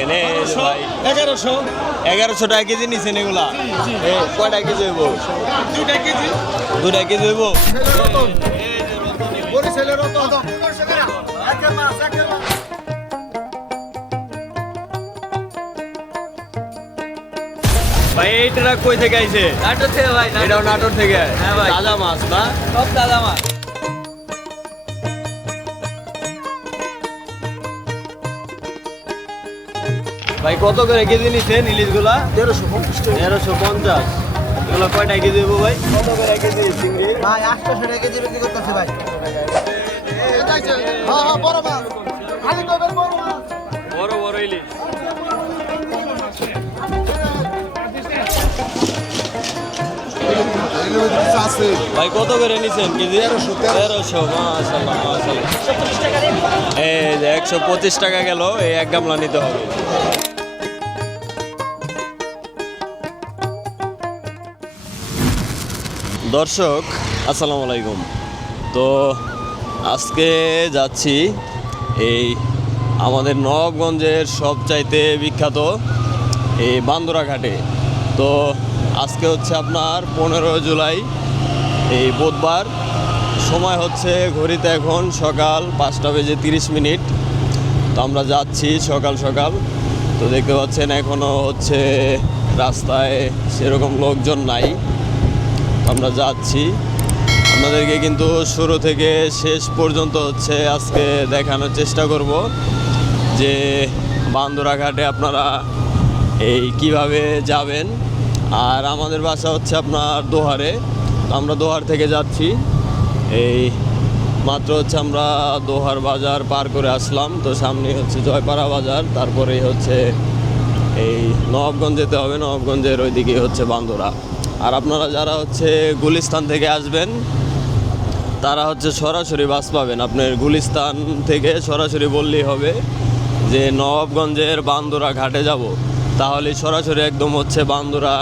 দেখেন এই যে ভাই 1100 টাকা কেজি নিছেন এগুলা কয়টা কেজি হইব 2 কেজি হইব ভাই এই ট্রাক কই থেকে আইছে? নাটোর থেকে ভাই, এটাও নাটোর থেকে? হ্যাঁ ভাই। তাজা মাছ না? সব তাজা মাছ। ভাই কত করে কেজি নিছেন ইলিশগুলা? 1350। এগুলো কয়টা কেজি হইব ভাই? কত করে কেজি চিংড়ি? ভাই 800 টাকা কেজি বিক্রি করতেছে ভাই। হ্যাঁ বড় মাছ খালি কবের বড় মাছ বড় বড় ইলিশ। ভাই কত করে নিছেন কেজি? 1300। মাশাআল্লাহ মাশাআল্লাহ। এই যে 125 টাকা গেল, এই এক গামলা নিতে হবে। দর্শক আসসালামু আলাইকুম। তো আজকে যাচ্ছি এই আমাদের নবাবগঞ্জের সবচাইতে বিখ্যাত এই বান্দরা ঘাটে। তো আজকে হচ্ছে আপনার 15 জুলাই, এই বুধবার। সময় হচ্ছে ঘড়িতে এখন সকাল 5:30। তো আমরা যাচ্ছি সকাল সকাল। তো দেখতে পাচ্ছেন এখনও হচ্ছে রাস্তায় সেরকম লোকজন নাই। আমরা যাচ্ছি, আপনাদেরকে কিন্তু শুরু থেকে শেষ পর্যন্ত হচ্ছে আজকে দেখানোর চেষ্টা করব যে বান্দরা ঘাটে আপনারা এই কিভাবে যাবেন। আর আমাদের বাসা হচ্ছে আপনার দোহারে। তো আমরা দোহার থেকে যাচ্ছি, এই মাত্র হচ্ছে আমরা দোহার বাজার পার করে আসলাম। তো সামনে হচ্ছে জয়পাড়া বাজার, তারপরেই হচ্ছে এই নবাবগঞ্জ যেতে হবে। নবাবগঞ্জের ওইদিকে হচ্ছে বান্দরা। আর আপনারা যারা হচ্ছে গুলিস্তান থেকে আসবেন তারা হচ্ছে সরাসরি বাস পাবেন। আপনার গুলিস্তান থেকে সরাসরি বললেই হবে যে নবাবগঞ্জের বান্দরা ঘাটে যাব, তাহলে সরাসরি একদম হচ্ছে বান্দরা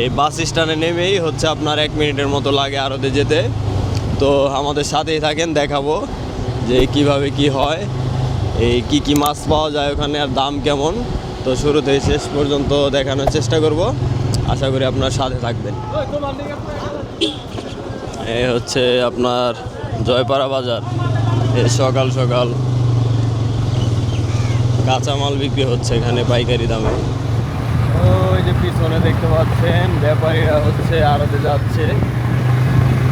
এই বাস স্ট্যান্ডে নেমেই হচ্ছে আপনার 1 মিনিটের মতো লাগে আরতে যেতে। তো আমাদের সাথেই থাকেন, দেখাবো যে কিভাবে কি হয়, এই কি মাছ পাওয়া যায় ওখানে, আর দাম কেমন। তো শুরু থেকে শেষ পর্যন্ত দেখানোর চেষ্টা করব, আশা করি আপনার সাথে থাকবেন। এই হচ্ছে আপনার জয়পাড়া বাজার। এই সকাল সকাল কাঁচামাল বিক্রি হচ্ছে এখানে পাইকারি দামে। ওই যে পিছনে দেখতে পাচ্ছেন ব্যাপারীরা হচ্ছে আড়তে যাচ্ছে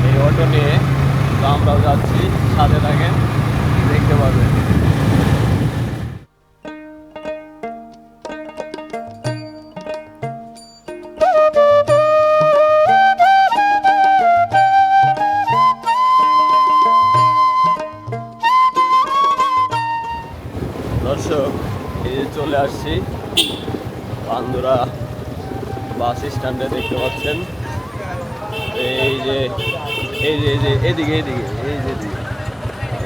এই অটো নিয়ে। তো আমরাও যাচ্ছি, সাথে থাকেন, দেখতে পাবেন। দর্শক এই যে চলে আসছি বান্দরা বাস স্ট্যান্ডে, দেখতে পাচ্ছেন এই যে এদিকে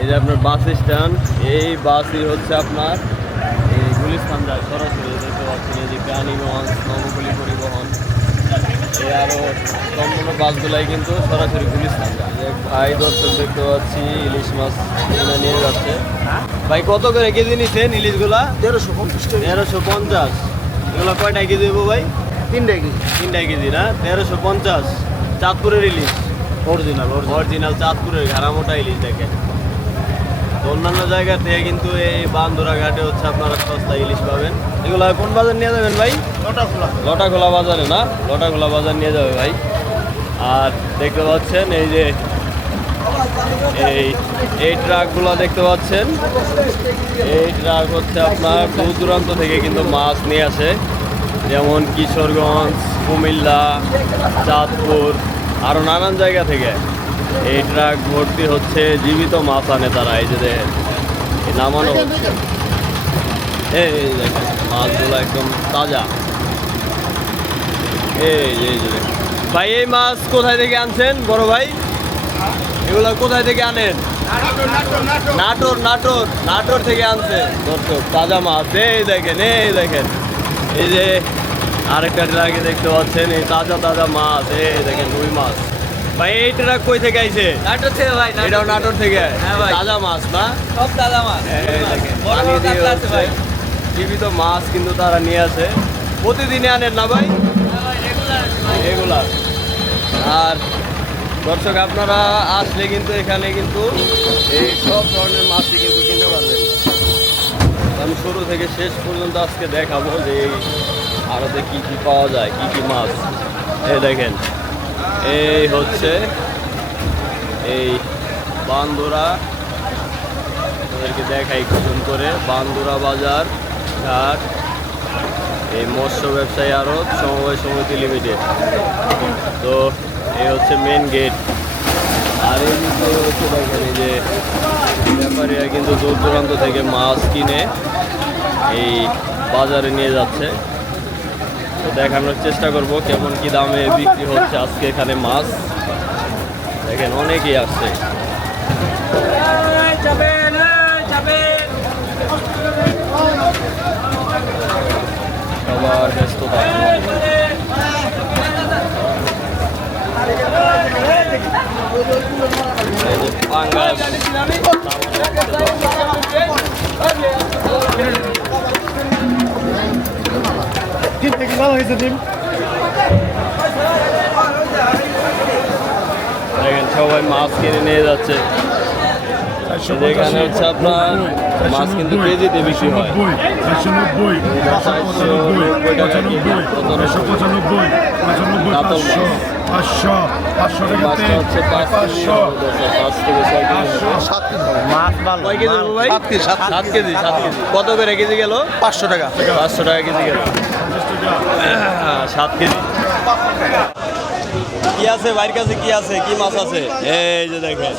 এই যে আপনার বাস স্ট্যান্ড। এই বাসই হচ্ছে আপনার এই গুলিস্তান যায় সরাসরি, দেখতে পাচ্ছেন এই যে রানীগঞ্জ, নবপল্লী পরিবহন, এই আরও সম্পূর্ণ বাসগুলাই কিন্তু সরাসরি গুলিস্তান যায়। ভাই দর্শক দেখতে পাচ্ছি ইলিশ মাছ কিনে নিয়ে যাচ্ছে। ভাই কত করে কেজি নিছেন ইলিশগুলা? 1350। এগুলো কয়টা কেজি দেবো ভাই? 3 কেজি। 3 কেজি না? 1350। চাঁদপুরের ইলিশ অরিজিনাল চাঁদপুরের ঘাড়ামোটা ইলিশ। দেখেন অন্যান্য জায়গা থেকে কিন্তু এই বান্দরা ঘাটে হচ্ছে আপনারা সস্তা ইলিশ পাবেন। এগুলো কোন বাজার নিয়ে যাবেন ভাই? লটাখোলা বাজারে না? লটাখোলা বাজার নিয়ে যাবে ভাই। আর দেখতে পাচ্ছেন এই যে এই ট্রাকগুলো দেখতে পাচ্ছেন, এই ট্রাক হচ্ছে আপনার দূর দূরান্ত থেকে কিন্তু মাছ নিয়ে আসে, যেমন কিশোরগঞ্জ, কুমিল্লা, চাঁদপুর, আরও নানান জায়গা থেকে এই ট্রাক ভর্তি হচ্ছে জীবিত মাছ আনে তারা। এই যে নামানো হচ্ছে, এই দেখেন মাছগুলো একদম তাজা। এই যে ভাই এই মাছ কোথায় থেকে আনছেন বড় ভাই? এগুলো কোথায় থেকে আনেন? নাটোর থেকে আনছে। দর্শক তাজা মাছ এই দেখেন এই যে আরেকটা ট্রাকে দেখতে পাচ্ছেন এই তাজা মাছ। এই দেখেন রুই মাছ। ভাই এই ট্রাক কই থেকে আইছে? নাটোর থেকে ভাই। এটাও নাটোর থেকে? হ্যাঁ ভাই। তাজা মাছ না? সব তাজা মাছ। এই দেখেন বড় পানি বড় দিয়ে কাতলা আছে ভাই। জীবিত মাছ কিন্তু তারা নিয়ে আসে। প্রতিদিনে আনেন না ভাই? রেগুলার। আর দর্শক আপনারা আসলে কিন্তু এখানে কিন্তু এই সব ধরনের মাছই কিন্তু কিনতে পারবেন। আমি শুরু থেকে শেষ পর্যন্ত আজকে দেখাবো যে এই আড়তে কী কী পাওয়া যায়, কী কী মাছ। এই দেখেন, এই হচ্ছে এই বান্দুরা, তাদেরকে দেখাই কুসুম করে, বান্দুরা বাজার ঘাট, এই মৎস্য ব্যবসায়ী আড়ত সমবায় সমিতি লিমিটেড। তো এই হচ্ছে মেন গেট। আর এই বিষয়ে হচ্ছে দেখেন এই যে ব্যাপারীরা কিন্তু দূর দূরান্ত থেকে মাছ কিনে এই বাজারে নিয়ে যাচ্ছে। তো দেখানোর চেষ্টা করব কেমন কি দামে বিক্রি হচ্ছে আজকে এখানে মাছ। দেখেন অনেকেই আসছে। সবার ব্যস্ততা। এই যে পাঙ্গাস, দেখেন সবাই মাছ কিনে নিয়ে যাচ্ছে। এখানে হচ্ছে আপনার মাছ কিন্তু কেজিতে বিক্রি হয়। 490, 490, 95, 595, 95, 500, 500 মাছটা হচ্ছে 500 থেকে 6 কেজি। মাছ ভালো। কয় কেজি দেবো ভাই? 7 কেজি। 7 কেজি। কত করে কেজি গেল? 500 টাকা। 500 টাকা কেজি গেল। 7 কেজি। কি আছে ভাইয়ের কাছে, কি আছে, কি মাছ আছে? এই যে দেখেন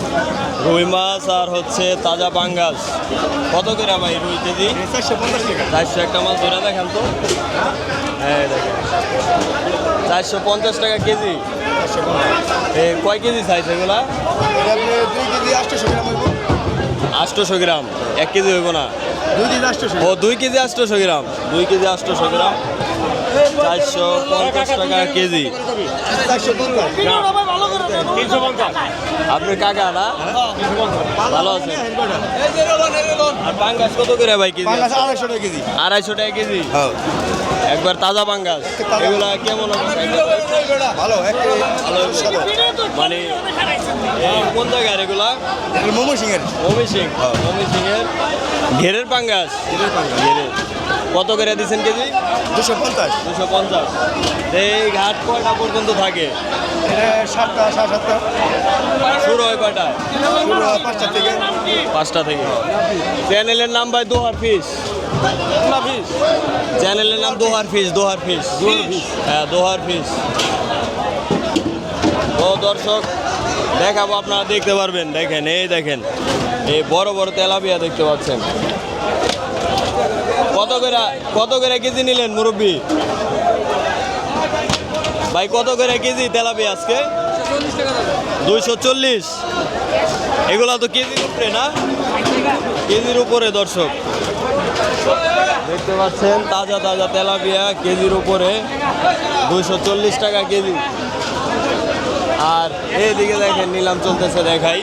রুই মাছ আর হচ্ছে তাজা পাঙ্গাস। কত করে ভাই রুই কেজি? 450 একটা মাছ ধরে দেখেন তো। এই দেখেন 450 টাকা কেজি। কয় কেজি সাইজ এগুলা? 800 গ্রাম। 1 কেজি হইব না? 2 কেজি 800 গ্রাম। 2 কেজি 800 গ্রাম, 450 টাকা কেজি। আপনি কাকা না? ভালো আছে। আর পাঙ্গাস কত করে ভাই কেজি? 250 টাকা কেজি। একবার তাজা পাঙ্গাস। এগুলা কেমন হবে? ভালো মানে কোন জায়গার এগুলা? ময়মনসিং এর ঘেরের পাঙ্গাস। ঘেরের কত করে দিচ্ছেন কেজি? 250। এই ঘাট কয়টা পর্যন্ত থাকে? 7টা 7:30 শুরু হয় কয়টায়? 5টা থেকে। চ্যানেলের নাম ভাই দোহার ফিশ। চ্যানেলের নাম দোহার ফিশ। হ্যাঁ, দোহার ফিশ। তো দর্শক দেখাবো, আপনারা দেখতে পারবেন। দেখেন এই দেখেন এই বড় বড় তেলাপিয়া দেখতে পাচ্ছেন। কত করে কেজি নিলেন মুরব্বি ভাই? কত করে কেজি তেলাপিয়া আজকে? 240। এগুলা তো কেজির উপরে না? কেজির উপরে দর্শক দেখতে পাচ্ছেন তাজা তাজা তেলাপিয়া কেজির উপরে 240 টাকা কেজি। আর এইদিকে দেখেন নিলাম চলতেছে, দেখাই।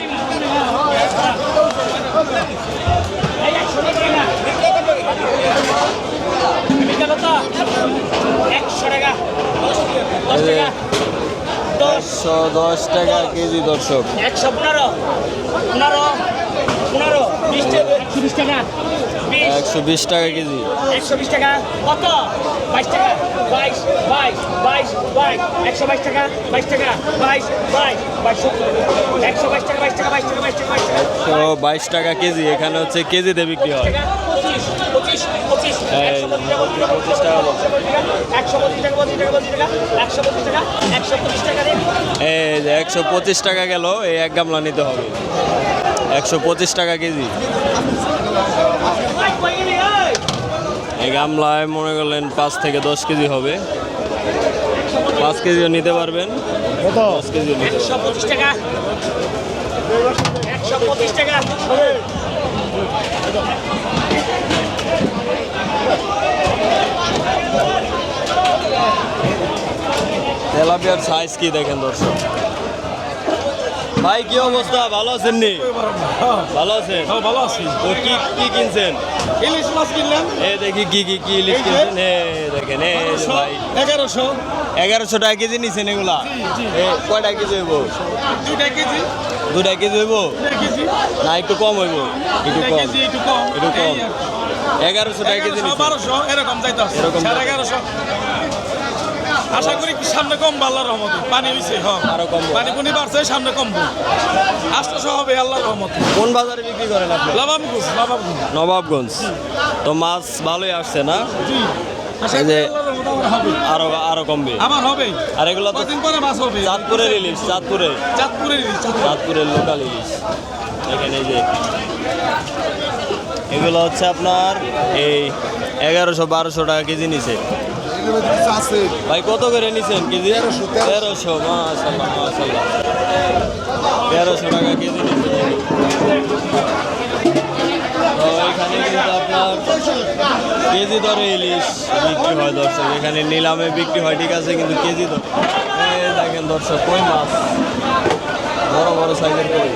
এই যে 110 টাকা কেজি দর্শক। 120 টাকা কেজি। 120 টাকা কত? 22 টাকা 22 22 22 122 টাকা 22 টাকা 22 22 122 টাকা 22 টাকা 22 টাকা 22 টাকা 122 টাকা কেজি। এখানে হচ্ছে কেজিতে বিক্রি হয়। 25 টাকা 125 টাকা 125 টাকা 125 টাকা এই যে 125 টাকা গেল। এই 1 গামলা নিতে হবে। 125 টাকা কেজি। এই গামলায় মনে করলেন 5 থেকে 10 কেজি হবে। 5 কেজিও নিতে পারবেন, 10 কেজিও নিতে পারবেন। 125 টাকা 125 টাকা তেলাপিয়ার সাইজ কি দেখেন দর্শক। ভাই কি অবস্থা, ভালো আছেন নি? ভালো আছেন? ভালো আছি। তো কি কি কিনছেন? ইলিশ মাছ কিনলাম দেখি কি ইলিশ কিনছেন। দেখেন ভাই 1100 1100 টাকা কেজি নিছেন এগুলা? কয়টা কেজি হইব? 2 কেজি 2 কেজি হইব 2 কেজি না একটু কম হইব? একটু কম, একটু কম একটু কম। 1100 টাকা কেজি নিছেন? 1200 এরকম যাইতাছে এরকম 1150। আশা করি কি সামনে কম আল্লাহর রহমতে। পানি হইছে আরো কমবো। পানি পুনি বাড়ছে, সামনে কমবো। 800 হবে আল্লাহর রহমতে। কোন বাজারে বিক্রি করেন আপনি? নবাবগঞ্জ নবাবগঞ্জ। তো মাছ ভালোই আসছে না? জি। আশা এই করি যে আল্লাহর রহমতে আমার হবে। আরো কমবে। আমার হবে। আর এগুলো তো কদিন পরে মাছ হবে। চাঁদপুরের ইলিশ, চাঁদপুরের ইলিশ, চাঁদপুরের লোকাল ইলিশ। এখানে এই যে এগুলো হচ্ছে আপনার এই 1100-1200 টাকা কেজি নিছে। ভাই কত করে নিছেন কেজি? 1300। মাশাআল্লাহ মাশাআল্লাহ, 1300 টাকা কেজি নিছে। তো এখানে কিন্তু আপনার কেজি দরে ইলিশ বিক্রি হয় দর্শক। এখানে নিলামে বিক্রি হয় ঠিক আছে, কিন্তু কেজি দরে দেখেন দর্শক কই মাছ, বড় বড় সাইজের কই,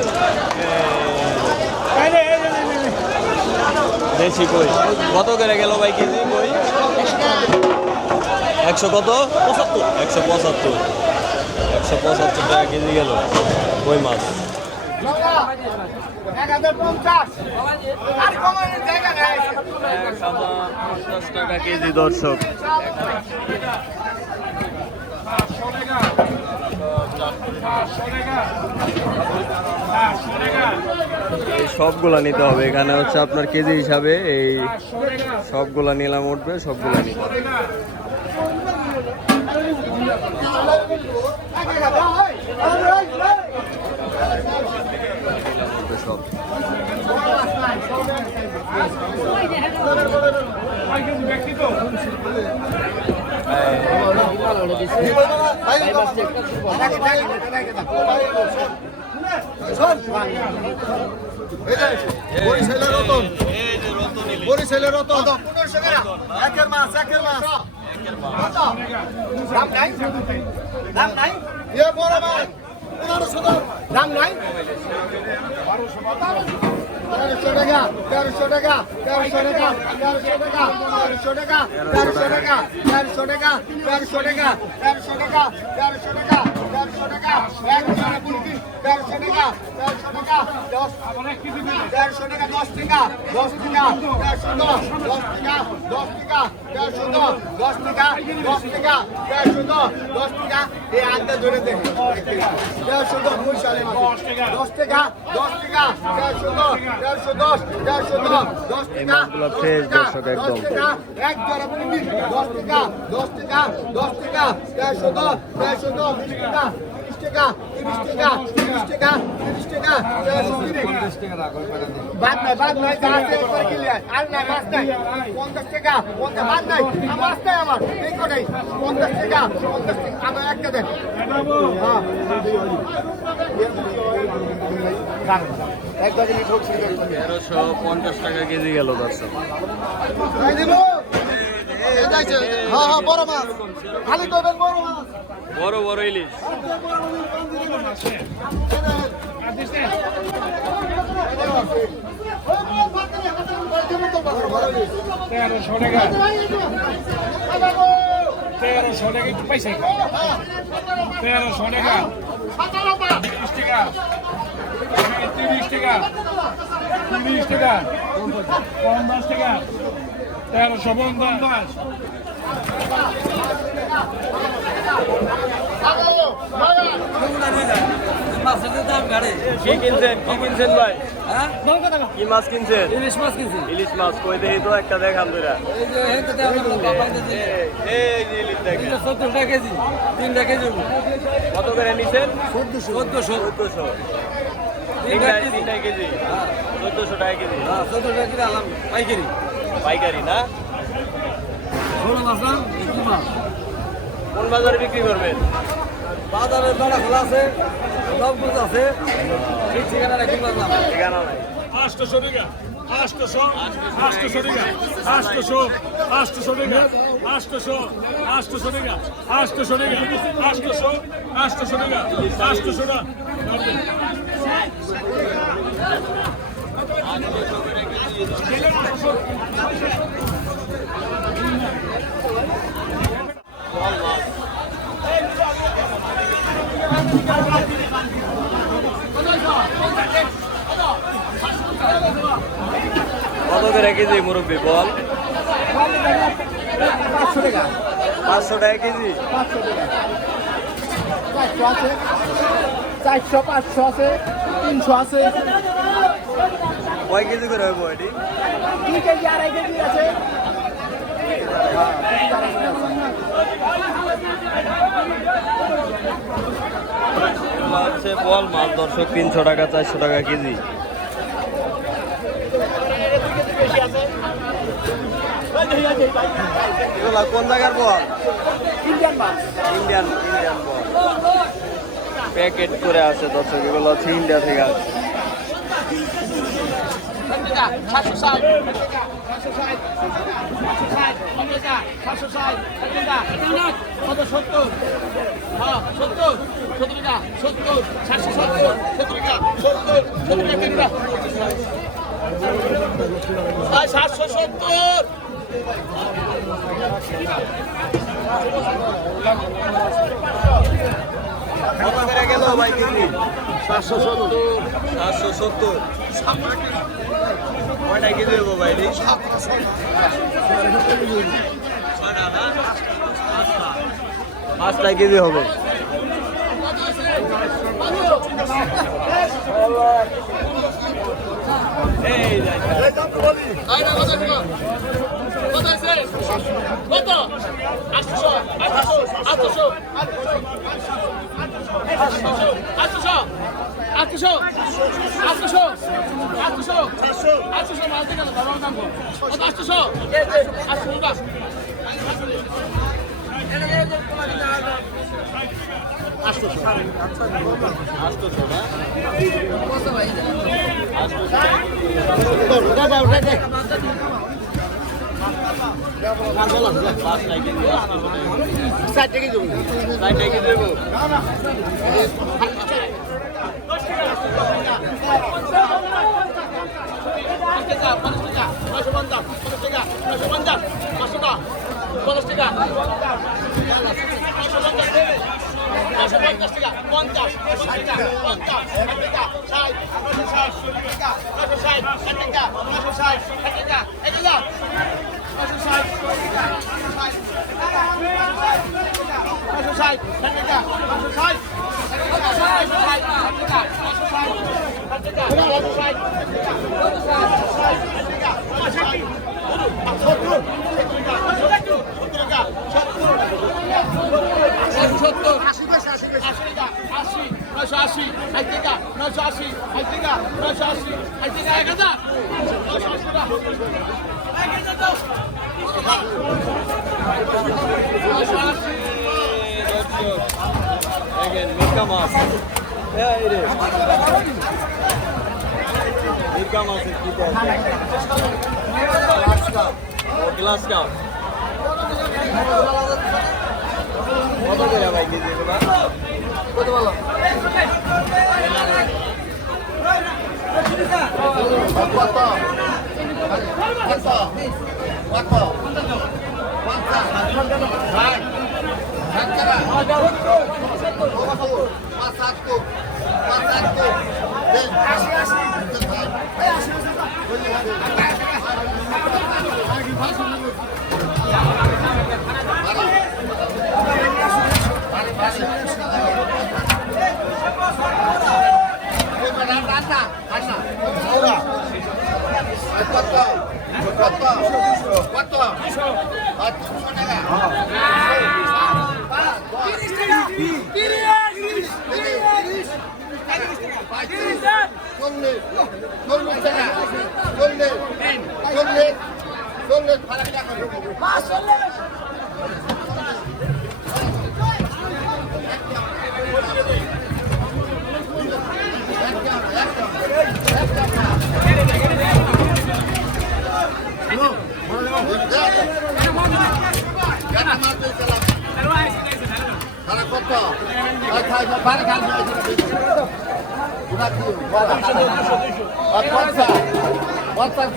দেশি কই। কত করে গেল ভাই কেজি কই? 100 কত? 175। 175 টাকা কেজি গেল কই মাছ। 1050 টাকা কেজি দর্শক। এই সবগুলা নিতে হবে। এখানে হচ্ছে আপনার কেজি হিসাবে এই সবগুলা নিলাম উঠবে, সবগুলা নিতে হবে। সব বরিশালের রতন 1500 টাকা একের মাছ দাম নাই এ বড় মাছ 1500 দাম নাই 1300 টাকা 1300 টাকা 1300 টাকা 1300 টাকা 1300 টাকা 1300 টাকা 1300 টাকা 1300 টাকা 1300 টাকা 1300 টাকা 1300 টাকা 1300 টাকা 1300 টাকা 10 1300 টাকা 10 টাকা 10 টাকা 1310 টাকা 10 টাকা 1310 10 টাকা 10 টাকা 1310 10 টাকা এই আনতে ধরে দে 1310 বরিশালে 10 টাকা 10 টাকা 1310 1310 1310 10 টাকা মাছগুলো ফ্রেশ দর্শক একদম। 10 টাকা এক জোড়া পুরি 10 টাকা 10 টাকা 10 টাকা 1310 1310 টাকা 30 টাকা 30 টাকা 30 টাকা 50 টাকা বাদ নাই গাছে উপর ক্লিয়ার আর না মাছ নাই 50 টাকা 50 বাদ নাই মাছ নাই আমার এই কোটাই 50 টাকা 50 টাকা আমার একটা দেন হ্যাঁ এক দাগে নিয়ে ঠকছি 1350 টাকা কেজি গেল দর্শক। ভাই দেব এই যাইছে হ্যাঁ বড় মাছ খালি কইবেন বড় মাছ বড় বড় ইলিশ তেরোশো টাকা একটু পয়সা 1300 টাকা 30 টাকা 30 টাকা 30 টাকা 50 টাকা 1350 কি কিনছেন ভাই? কি মাছ কিনছেন? ইলিশ মাছ কিনছি। ইলিশ মাছ কই দেখি তো একটা দেখান দুইটা। এই যে হেন তো বাবা দিছে। এই যে ইলিশ দেখেন 14 টাকা কেজি, 3 টাকা কেজি। কত করে নিছেন? 1400 তিনটা কেজি 1400 টাকা কেজি। 14 টাকা কেজি আলাম পাইকারি। পাইকারি না? ছোট মাছ না, কি মাছ? কোন বাজারে বিক্রি করবেন? বাজারে বেড়া খোলা আছে, নবগুজ আছে, ঠিক ঠিকানা রাখি পারলাম। ঠিকানা নাই। 800 টাকা 800 800 টাকা 800 800 টাকা 800 800 টাকা 800 টাকা 800 800 টাকা 800 টাকা কত করে কেজি মুরব্বী বল? 500 টাকা 500 টাকা কেজি। 400 আছে 400 500 আছে 300 আছে কয় কেজি করে হইব এটি? 2 কেজি 2.5 কেজি আছে হচ্ছে বল মাছ দর্শক 300 টাকা 400 টাকা কেজি। এগুলা কোন জায়গার বল? ইন্ডিয়ান মাছ ইন্ডিয়ান বল প্যাকেট করে আছে দর্শক, এগুলো হচ্ছে ইন্ডিয়া থেকে আসছে। 770 কত করে গেল ভাই কেজি? 770 770। কয়টা কেজি হইব ভাই এটি? 5টা কেজি হবে। কত 800 মাছ দিকে ধরার দাম কত 800 মিরকা মাছ এই রে মিরকা মাছের কি গ্লাস কাপ কত করে ভাই কেজি এগুলা? কত ভালো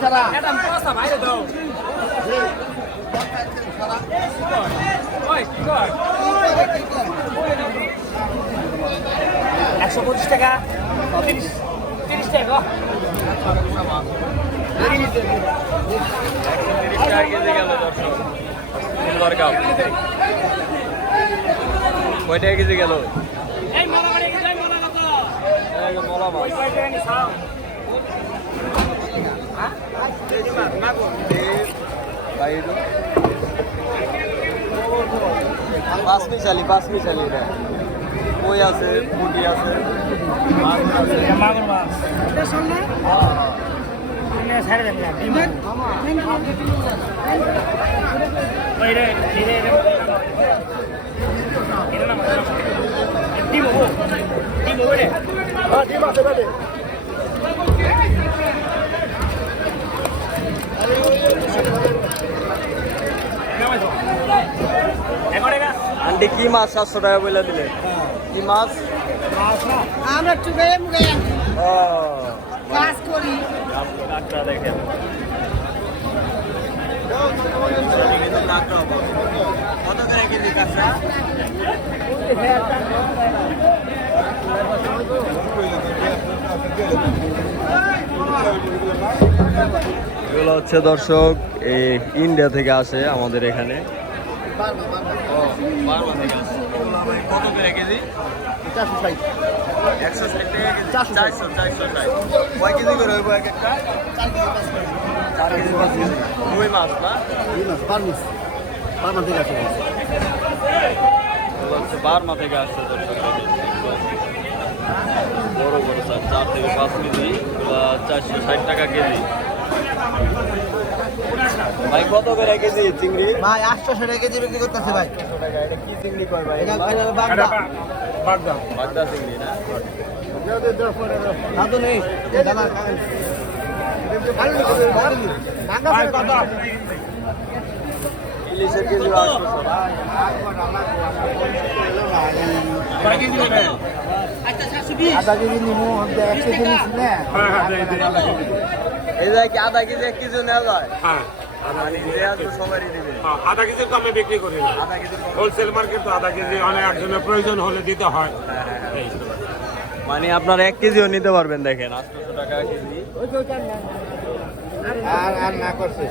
ছাড়া এটা পয়সা বাইরে দাও ওই কি কর 125 টাকা 30 টাকা কেজি গেল দর্শক সিলভার কাপ কয় টাকা কেজি গেল এই মালা বাড়ি যাই মালা না তো মলা মাছ ওই কয় টাকা নি সাও পাঁচ মিশালি এটা কই আছে পুঁটি আছে মাগুর মাছ এটা শুনলে তুমি ছাড়ে দেন না ডিম ওই রে এটা না ডিম রে ডিম আছে বেটে আন্টি কি মাছ 700 টাকা বলে দিলে কি মাছ আমরা চুগাইয়ে মুগাইয়ে ও কাজ করি কাঁকড়া দেখেন কত করে কেজি কাঁকড়া এগুলো হচ্ছে দর্শক এই ইন্ডিয়া থেকে আসে আমাদের এখানে কত করে কেজি 160 টাকা কেজি 460 কয় কেজি করে হইব এক একটা 4 কেজি 5 কেজি রুই মাছ না বার্মা থেকে আসছে দর্শক বড় বড় স্যার 4 থেকে 5 কেজি 460 টাকা কেজি ভাই কত করে কেজি চিংড়ি ভাই 800 টাকা কেজি বিক্রি করতেছে ভাই এটা কি চিংড়ি কয় ভাই বাগদা চিংড়ি না না তো নেই দাদা ইলিশের কেজি 800 আধা কেজি নিমু 1 কেজি নিছিলে এই যায় কি আধা কেজি 1 কেজি নেওয়া যায় হ্যাঁ সবারই দিবে আধা কেজির দামে বিক্রি করি না আধা কেজি হোলসেল মার্কেট তো আধা কেজি অনেক একজনের প্রয়োজন হলে দিতে হয় এই তো। মানে আপনার 1 কেজিও নিতে পারবেন দেখেন 800 টাকা কেজি আর না করছে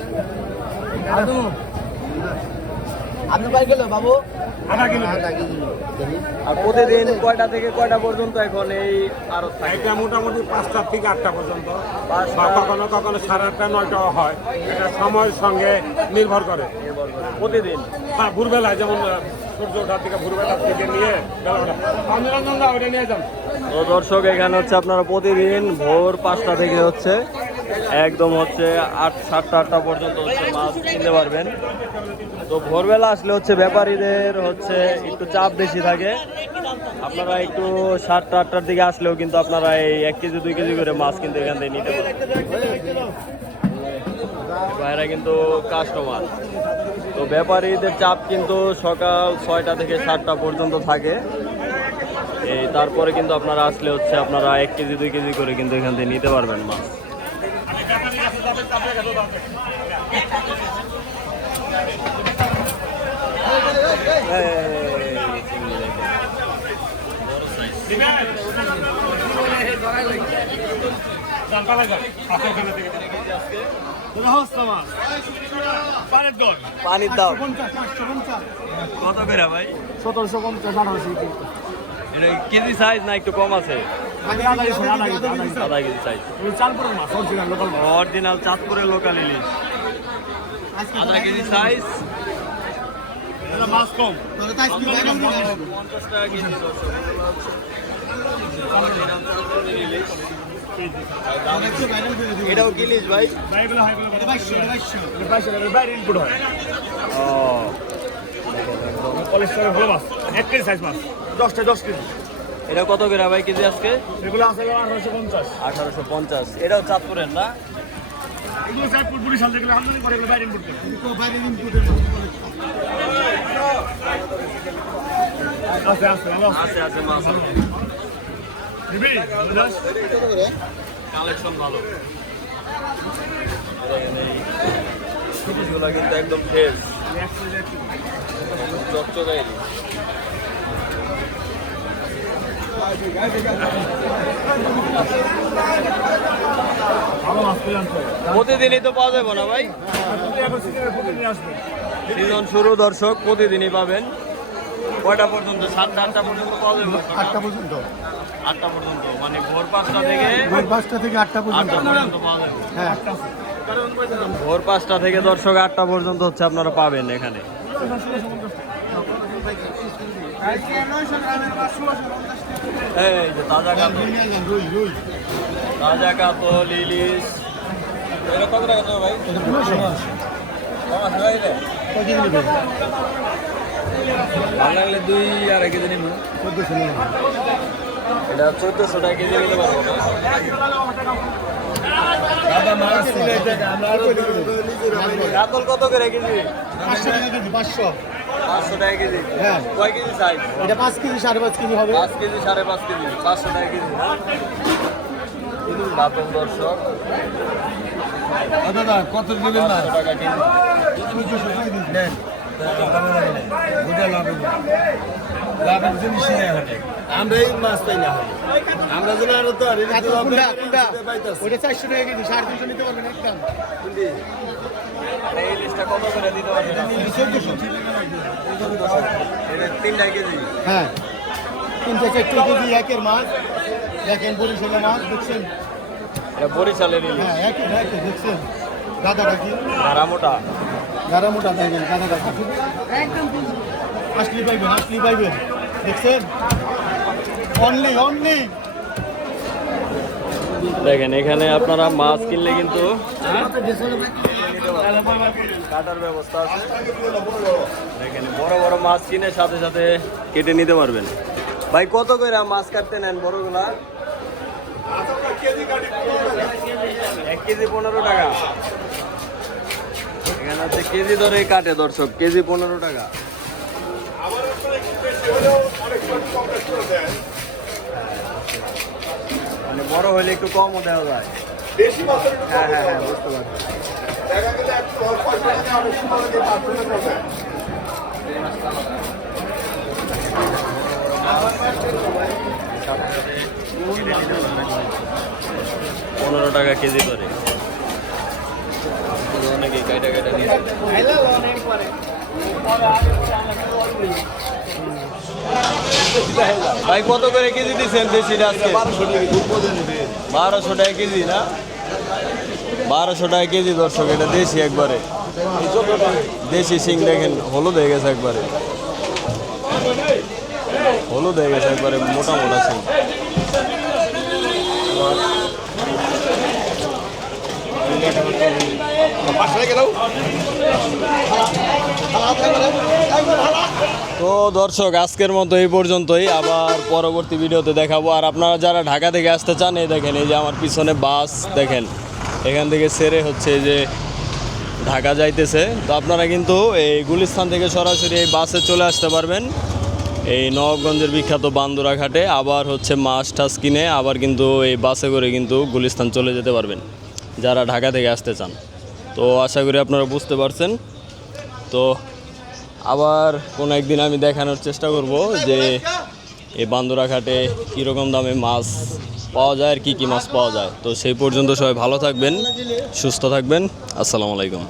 আপনি পাই গেল বাবু আধা কেজি আর প্রতিদিন কয়টা থেকে কয়টা পর্যন্ত এখন এই আরো থাকে এটা মোটামুটি 5টা থেকে 8টা পর্যন্ত পাঁচটা। বা কখনো কখনো 8:30 9টাও হয় এটা সময়ের সঙ্গে নির্ভর করে প্রতিদিন হ্যাঁ ভোরবেলায় যেমন সূর্য ওঠার থেকে ভোরবেলা থেকে নিয়ে বেলাটা নিরঞ্জন দা ওটা নিয়ে যান তো দর্শক এখানে হচ্ছে আপনারা প্রতিদিন ভোর 5টা থেকে হচ্ছে একদম হচ্ছে 7টা পর্যন্ত হচ্ছে মাছ কিনতে পারবেন তো ভোরবেলা আসলে হচ্ছে ব্যাপারীদের হচ্ছে একটু চাপ বেশি থাকে আপনারা একটু 7টা-8টার দিকে আসলেও কিন্তু আপনারা এই 1 কেজি 2 কেজি করে মাছ কিন্তু এখান থেকে নিতে পারবেন ভাইরা কিন্তু কাস্টমার তো ব্যাপারীদের চাপ কিন্তু সকাল 6টা থেকে 7টা পর্যন্ত থাকে এই তারপরে কিন্তু আপনারা আসলে হচ্ছে আপনারা 1 কেজি 2 কেজি করে কিন্তু এখান থেকে নিতে পারবেন মাছ পানির দাম কত করে ভাই 1750 এটা কেজি সাইজ না একটু কম আছে আধা কেজি সাইজ অরিজিনাল চাঁদপুরের লোকাল ইলিশ আধা কেজি সাইজ মাছ কম 50 টাকা কেজি এটাও কিলিশ ভাই বাইরে ইনপুট হয় ও পলিস্টারের ভালো মাছ 1 কেজি সাইজ মাছ 10 কেজি এটা কত করে ভাই কেজি আজকে এগুলো আছে 1850 1850 এটাও চাঁদপুরের না এগুলো চাঁদপুর বরিশাল থেকে আমদানি করে এগুলো বাইরে ইনপুট করে আছে ভালো আছে মাছ আছে কালেকশন ভালো। ইলিশগুলা কিন্তু একদম ফ্রেশ, চকচকে ইলিশ। প্রতিদিনই তো পাওয়া যাবে না ভাই, সিজন শুরু দর্শক, প্রতিদিনই পাবেন। কয়টা পর্যন্ত? 7টা 8টা পর্যন্ত পাওয়া যাবে? 8টা পর্যন্ত, 8টা পর্যন্ত, মানে ভোর 5টা থেকে ভোর 5টা থেকে 8টা পর্যন্ত। 8টা পর্যন্ত পাওয়া যাবে। হ্যাঁ, ভোর 5টা থেকে দর্শক 8টা পর্যন্ত হচ্ছে আপনারা পাবেন এখানে। এই যে তাজা কাতল, রুই রুই তাজা কাতল, ইলিশ। এটা কত টাকা দেবো ভাই? কম আছে ভাই এটা? ভালো লাগলে 2-2.5 কেজি নিব। 1400 নিয়ে এটা 1400 টাকা কেজি নিতে পারবো না। কাতল কত করে কেজি? 500 টাকা কেজি, 500। 500 টাকা কেজি। হ্যাঁ, কয় কেজি সাইজ? এটা 5 কেজি 5.5 কেজি হবে। 5 কেজি 5.5 কেজি, 500 টাকা কেজি না? কাতল দর্শক দাদা কত দিবেন না 500 টাকা কেজি। নেন লাভের জিনিস নিয়ে হাটে আমরা এই মাছ পাই না আমরা যেন আরো তো কাতল কুন্ডা ওটা 400 টাকা কেজি, 350 নিতে পারবেন একদম। আর এই ইলিশটা কত করে দিতে পারবেন? 1400। এটা 3 কেজি। হ্যাঁ, 3-4 কেজি একের মাছ। দেখেন বরিশালের মাছ দেখছেন? এটা বরিশালের ইলিশ। হ্যাঁ, একের দেখছেন গাদাটা কি? গাড়া মোটা। গাড়া মোটা দেখেন, গাদাটা কি? আসলি পাইবেন দেখছেন? অনলি দেখেন এখানে আপনারা মাছ কিনলে কিন্তু কাটার ব্যবস্থা আছে। দেখেন বড় বড় মাছ কিনে সাথে সাথে কেটে নিতে পারবেন। ভাই কত করে মাছ কাটতে নেন বড়গুলা? 1 কেজি 15 টাকা। এখানে হচ্ছে কেজি ধরে কাটে দর্শক, কেজি 15 টাকা। মানে বড় হলে একটু কমও দেওয়া যায়। হ্যাঁ হ্যাঁ হ্যাঁ, বুঝতে পারছি। $15 টাকা কেজি করে অনেকে কাইটা নিয়ে ভাই কত করে কেজি দিচ্ছেন দেশিটা আজকে? 1200 টাকা কেজি না? 1200 টাকা কেজি দর্শক, এটা দেশি একবারে দেশি সিং। দেখেন হলুদ হয়ে গেছে একবারে, হলুদ হয়ে গেছে একবারে, মোটা মোটা সিং। তো দর্শক আজকের মতো এই পর্যন্তই, আবার পরবর্তী ভিডিওতে দেখাবো। আর আপনারা যারা ঢাকা থেকে আসতে চান, এই দেখেন এই যে আমার পিছনে বাস দেখেন, এখান থেকে ছেড়ে হচ্ছে যে ঢাকা যাইতেছে। তো আপনারা কিন্তু এই গুলিস্তান থেকে সরাসরি এই বাসে চলে আসতে পারবেন এই নবাবগঞ্জের বিখ্যাত বান্দুরা ঘাটে। আবার হচ্ছে মাছ টাছ কিনে আবার কিন্তু এই বাসে করে কিন্তু গুলিস্তান চলে যেতে পারবেন যারা ঢাকা থেকে আসতে চান। তো আশা করি আপনারা বুঝতে পারছেন। তো আবার কোনো একদিন আমি দেখানোর চেষ্টা করব যে এই বান্দুরা ঘাটে কীরকম দামে মাছ পাওয়া যায় আর কী কী মাছ পাওয়া যায়। তো সেই পর্যন্ত সবাই ভালো থাকবেন, সুস্থ থাকবেন। আসসালামু আলাইকুম।